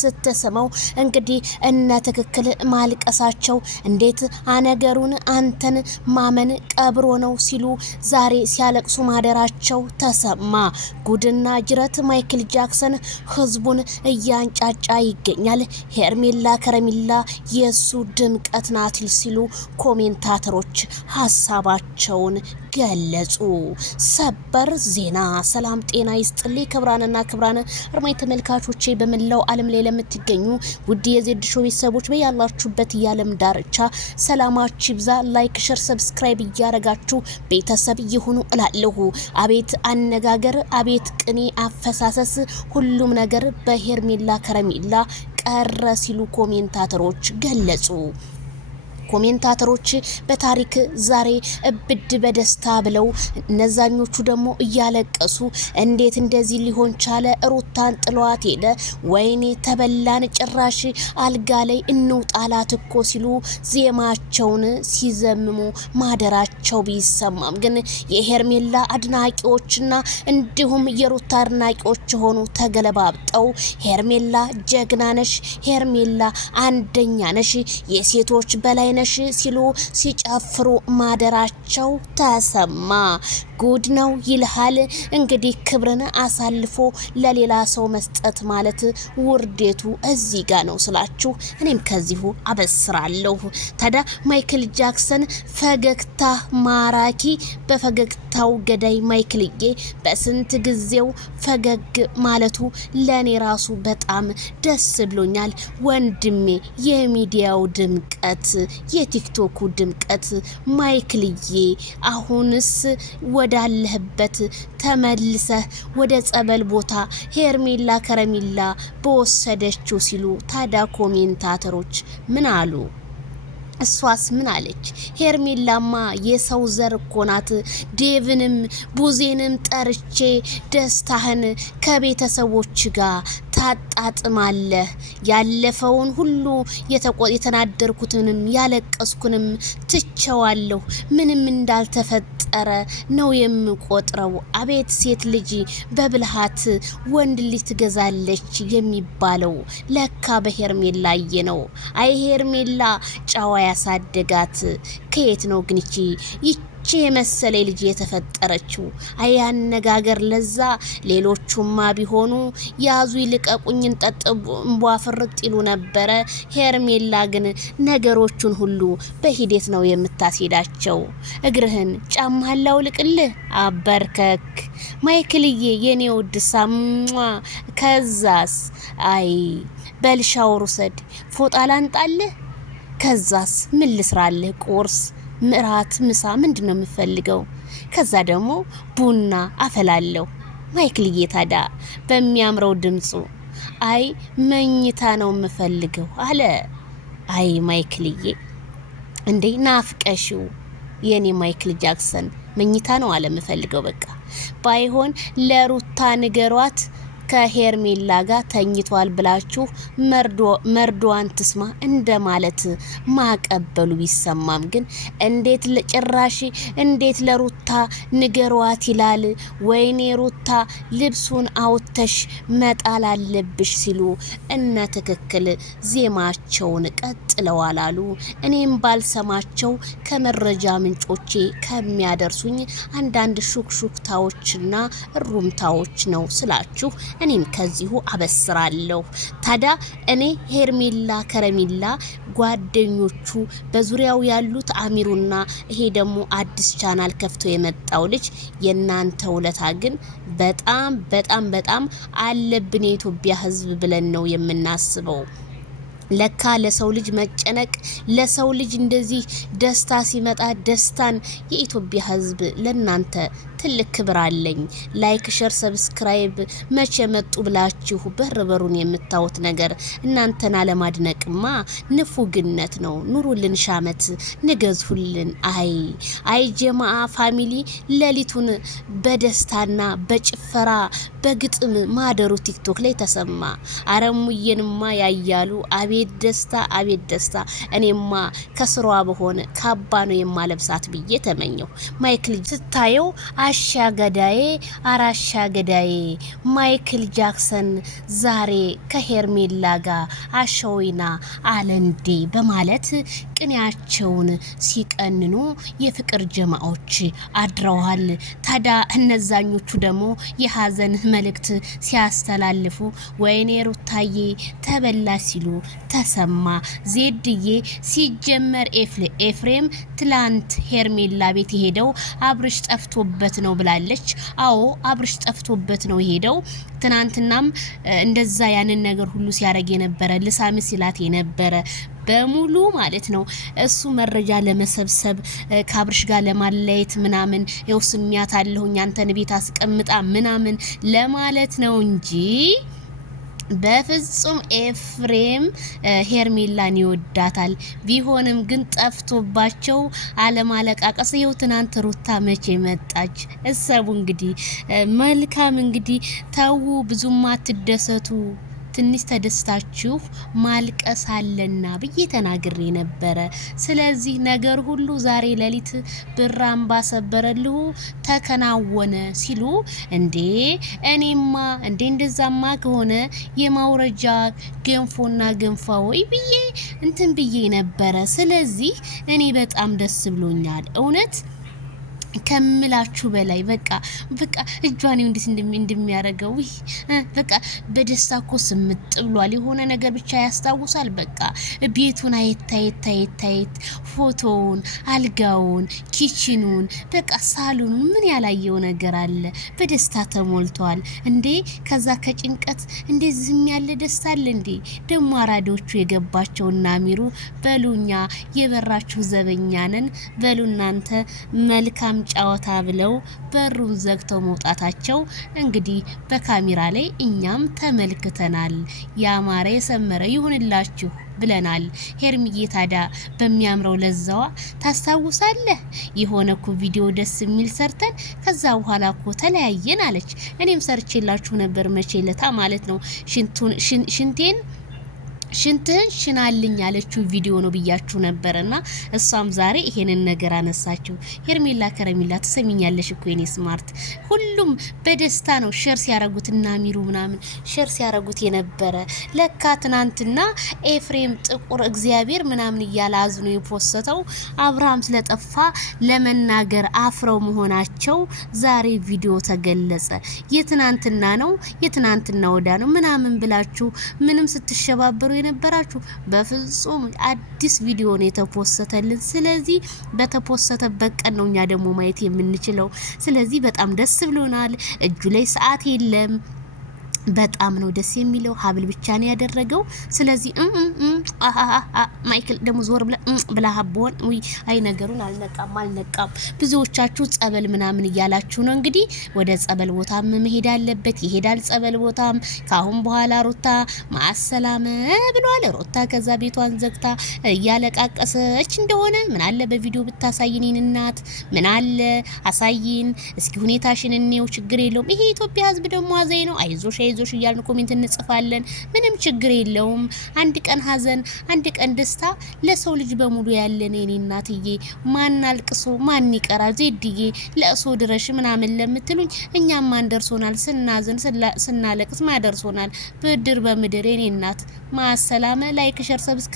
ስትሰማው እንግዲህ እነ ትክክል ማልቀሳቸው እንዴት አነገሩን አንተን ማመን ቀብሮ ነው ሲሉ ዛሬ ሲያለቅሱ ማደራቸው ተሰማ። ጉድና ጅረት ማይክል ጃክሰን ህዝቡን እያንጫጫ ይገኛል። ሄርሜላ ከረሚላ የሱ ድምቀት ናት ሲሉ ኮሜንታተሮች ሀሳባቸውን ገለጹ። ሰበር ዜና። ሰላም ጤና ይስጥልኝ ክብራንና ክብራን አድማጭ ተመልካቾቼ በመላው ዓለም ላይ ለምትገኙ ውድ የዜድ ሾው ቤተሰቦች በያላችሁበት የዓለም ዳርቻ ሰላማችሁ ይብዛ። ላይክ፣ ሼር፣ ሰብስክራይብ እያረጋችሁ ቤተሰብ ይሁኑ እላለሁ። አቤት አነጋገር፣ አቤት ቅኔ አፈሳሰስ፣ ሁሉም ነገር በሄርሜላ ከረሚላ ቀረ ሲሉ ኮሜንታተሮች ገለጹ። ኮሜንታተሮች በታሪክ ዛሬ እብድ በደስታ ብለው እነዛኞቹ ደግሞ እያለቀሱ እንዴት እንደዚህ ሊሆን ቻለ? ሩታን ጥሏት ሄደ፣ ወይኔ ተበላን፣ ጭራሽ አልጋ ላይ እንውጣላት እኮ ሲሉ ዜማቸውን ሲዘምሙ ማደራቸው ቢሰማም ግን የሄርሜላ አድናቂዎችና እንዲሁም የሩታ አድናቂዎች ሆኑ ተገለባብጠው ሄርሜላ ጀግና ነሽ፣ ሄርሜላ አንደኛ ነሽ፣ የሴቶች በላይ ነሽ ሲሉ ሲጨፍሩ ማደራቸው ተሰማ። ጉድ ነው ይልሃል እንግዲህ ክብርን አሳልፎ ለሌላ ሰው መስጠት ማለት ውርዴቱ እዚህ ጋር ነው ስላችሁ እኔም ከዚሁ አበስራለሁ። ታዲያ ማይክል ጃክሰን ፈገግታ ማራኪ በፈገግታው ገዳይ ማይክልዬ በስንት ጊዜው ፈገግ ማለቱ ለኔ ራሱ በጣም ደስ ብሎኛል። ወንድሜ የሚዲያው ድምቀት የቲክቶኩ ድምቀት ማይክልዬ አሁንስ ወዳለህበት ተመልሰህ ወደ ጸበል ቦታ ሄርሜላ ከረሚላ በወሰደችው ሲሉ ታዳ ኮሜንታተሮች ምን አሉ? እሷስ ምን አለች? ሄርሜላማ የሰው ዘር እኮ ናት። ዴቭንም ቡዜንም ጠርቼ ደስታህን ከቤተሰቦች ጋር ታጣጥማለህ። ያለፈውን ሁሉ የተናደርኩትንም ያለቀስኩንም ትቸዋለሁ። ምንም እንዳልተፈጠረ ነው የምቆጥረው። አቤት ሴት ልጅ በብልሃት ወንድ ልጅ ትገዛለች የሚባለው ለካ በሄርሜላዬ ነው። አይ ሄርሜላ ጨዋ ያሳደጋት ከየት ነው ግን ይቺ የመሰለ ልጅ የተፈጠረችው? አያነጋገር ለዛ ሌሎቹማ ቢሆኑ ያዙ ይልቀቁኝን ጠጥቡ እንቧ ፍርጥ ይሉ ነበረ። ሄርሜላ ግን ነገሮቹን ሁሉ በሂደት ነው የምታስሄዳቸው። እግርህን ጫማህን ላውልቅልህ አበርከክ ማይክልዬ የኔ ውድ ሳሟ። ከዛስ አይ በልሻውር ውሰድ ፎጣ ላንጣልህ። ከዛስ ምን ልስራልህ? ቁርስ፣ ምራት፣ ምሳ ምንድነው የምፈልገው? ከዛ ደግሞ ቡና አፈላለሁ። ማይክልዬ ታዳ በሚያምረው ድምጹ አይ መኝታ ነው የምፈልገው አለ። አይ ማይክልዬ እንዴ ናፍቀሽው የኔ ማይክል ጃክሰን መኝታ ነው አለ የምፈልገው። በቃ ባይሆን ለሩታ ንገሯት ከሄርሜላ ጋር ተኝቷል ብላችሁ መርዶዋን ትስማ እንደማለት ማቀበሉ ቢሰማም ግን እንዴት ለጭራሽ እንዴት ለሩታ ንገሯት ይላል? ወይኔ ሩታ ልብሱን አውተሽ መጣል አለብሽ ሲሉ እነ ትክክል ዜማቸውን ቀጥለዋል አሉ። እኔም ባልሰማቸው ከመረጃ ምንጮቼ ከሚያደርሱኝ አንዳንድ ሹክሹክታዎችና ሩምታዎች ነው ስላችሁ እኔም ከዚሁ አበስራለሁ። ታዲያ እኔ ሄርሜላ ከረሚላ ጓደኞቹ በዙሪያው ያሉት አሚሩና ይሄ ደግሞ አዲስ ቻናል ከፍቶ የመጣው ልጅ የናንተ ውለታ ግን በጣም በጣም በጣም አለብን የኢትዮጵያ ሕዝብ ብለን ነው የምናስበው። ለካ ለሰው ልጅ መጨነቅ ለሰው ልጅ እንደዚህ ደስታ ሲመጣ ደስታን የኢትዮጵያ ሕዝብ ለናንተ ትልቅ ክብር አለኝ። ላይክ ሼር ሰብስክራይብ መቼ መጡ ብላችሁ በርበሩን የምታዩት ነገር እናንተን አለማድነቅማ ንፉግነት ነው። ኑሩልን ሻመት ንገዙልን። አይ ጀማአ ፋሚሊ ሌሊቱን በደስታና በጭፈራ በግጥም ማደሩ ቲክቶክ ላይ ተሰማ። አረሙየንማ ያያሉ አቤት ደስታ አቤት ደስታ። እኔማ ከስሯ በሆነ ካባ ነው የማለብሳት ብዬ ተመኘው። ማይክል ስታየው አሻገዳዬ አራሻገዳዬ ማይክል ጃክሰን ዛሬ ከሄርሜላ ጋር አሸወይና አለንዴ በማለት ቅኔያቸውን ሲቀንኑ የፍቅር ጀማዎች አድረዋል። ታዲያ እነዛኞቹ ደግሞ የሀዘን መልእክት ሲያስተላልፉ ወይኔ ሩታዬ ተበላ ሲሉ ተሰማ። ዜድዬ ሲጀመር ኤፍሬም ትላንት ሄርሜላ ቤት የሄደው አብርሽ ጠፍቶበት ነው ብላለች። አዎ አብርሽ ጠፍቶበት ነው የሄደው። ትናንትናም እንደዛ ያንን ነገር ሁሉ ሲያረግ የነበረ ልሳም ሲላት የነበረ በሙሉ ማለት ነው እሱ መረጃ ለመሰብሰብ ከአብርሽ ጋር ለማለየት ምናምን ያው ስሚያት አለሁኝ አንተን ቤት አስቀምጣ ምናምን ለማለት ነው እንጂ በፍጹም ኤፍሬም ሄርሜላን ይወዳታል። ቢሆንም ግን ጠፍቶባቸው አለማለቃቀስ ይኸው ትናንት ሩታ መቼ መጣች? እሰቡ እንግዲህ መልካም እንግዲህ ተዉ፣ ብዙም አትደሰቱ። ትንሽ ተደስታችሁ ማልቀስ አለና ብዬ ተናግሬ ነበረ። ስለዚህ ነገር ሁሉ ዛሬ ሌሊት ብር አምባ ሰበረልሁ ተከናወነ ሲሉ እኔማ እንደዛማ ከሆነ የማውረጃ ገንፎና ገንፋ ወይ ብዬ ብዬ ነበረ። ስለዚህ እኔ በጣም ደስ ብሎኛል እውነት ከምላችሁ በላይ በቃ እጇን እንዴት እንደሚያረገው በቃ በደስታ እኮ ስምጥ ብሏል። የሆነ ነገር ብቻ ያስታውሳል። በቃ ቤቱን አየት ፎቶውን፣ አልጋውን፣ ኪችኑን በቃ ሳሎኑን ምን ያላየው ነገር አለ? በደስታ ተሞልቷል ከዛ ከጭንቀት ዝም ያለ ደስታ አለ ደግሞ አራዶቹ የገባቸውና ሚሩ በሉኛ የበራችሁ ዘበኛንን በሉ እናንተ መልካም ጨዋታ ብለው በሩን ዘግተው መውጣታቸው እንግዲህ በካሜራ ላይ እኛም ተመልክተናል። ያማረ የሰመረ ይሁንላችሁ ብለናል። ሄርሚዬ ታዳ በሚያምረው ለዛዋ ታስታውሳለህ? የሆነኩ ቪዲዮ ደስ የሚል ሰርተን ከዛ በኋላ እኮ ተለያየን አለች። እኔም ሰርቼላችሁ ነበር መቼለታ ማለት ነው ሽንትህን ሽናልኝ ያለችው ቪዲዮ ነው ብያችሁ ነበርና እሷም ዛሬ ይሄንን ነገር አነሳችሁ። ሄርሜላ ከረሜላ ትሰሚኛለሽ እኮ የኔ ስማርት ሁሉም በደስታ ነው ሼር ሲያረጉትና ሚሩ ምናምን ሼር ሲያረጉት የነበረ። ለካ ትናንትና ኤፍሬም ጥቁር እግዚአብሔር ምናምን እያለ አዝኖ የፖስተው አብርሃም ስለጠፋ ለመናገር አፍረው መሆናቸው ዛሬ ቪዲዮ ተገለጸ። የትናንትና ነው የትናንትና ወዳ ነው ምናምን ብላችሁ ምንም ስትሸባበሩ የነበራችሁ በፍጹም አዲስ ቪዲዮ ነው የተፖስተልን። ስለዚህ በተፖስተበት ቀን ነው እኛ ደግሞ ማየት የምንችለው። ስለዚህ በጣም ደስ ብሎናል። እጁ ላይ ሰዓት የለም። በጣም ነው ደስ የሚለው። ሀብል ብቻ ነው ያደረገው። ስለዚህ ማይክል ደግሞ ዞር ብላ ሀቦን አይ ነገሩን አልነቃም። ብዙዎቻችሁ ጸበል ምናምን እያላችሁ ነው። እንግዲህ ወደ ጸበል ቦታም መሄድ አለበት። ይሄዳል ጸበል ቦታም። ካሁን በኋላ ሩታ ማሰላም ብሏል። ሩታ ከዛ ቤቷን ዘግታ እያለቃቀሰች እንደሆነ ምን አለ በቪዲዮ ብታሳይን እናት፣ ምን አለ አሳይን እስኪ ሁኔታሽን እንየው። ችግር የለውም። ይሄ ኢትዮጵያ ሕዝብ ደግሞ አዘይ ነው። አይዞሽ እያልን ኮሜንት እንጽፋለን። ምንም ችግር የለውም። አንድ ቀን ሀዘን አንድ ቀን ደስታ ለሰው ልጅ በሙሉ ያለን የኔ እናትዬ። ማን አልቅሶ ማን ይቀራል? ዜድዬ ለእሶ ድረሽ ምናምን ለምትሉኝ እኛም ማን ደርሶናል? ስናዝን ስናለቅስ ማደርሶናል። ብድር በምድር የኔ እናት። ማሰላመ ላይክ ሸር ሰብስክራይብ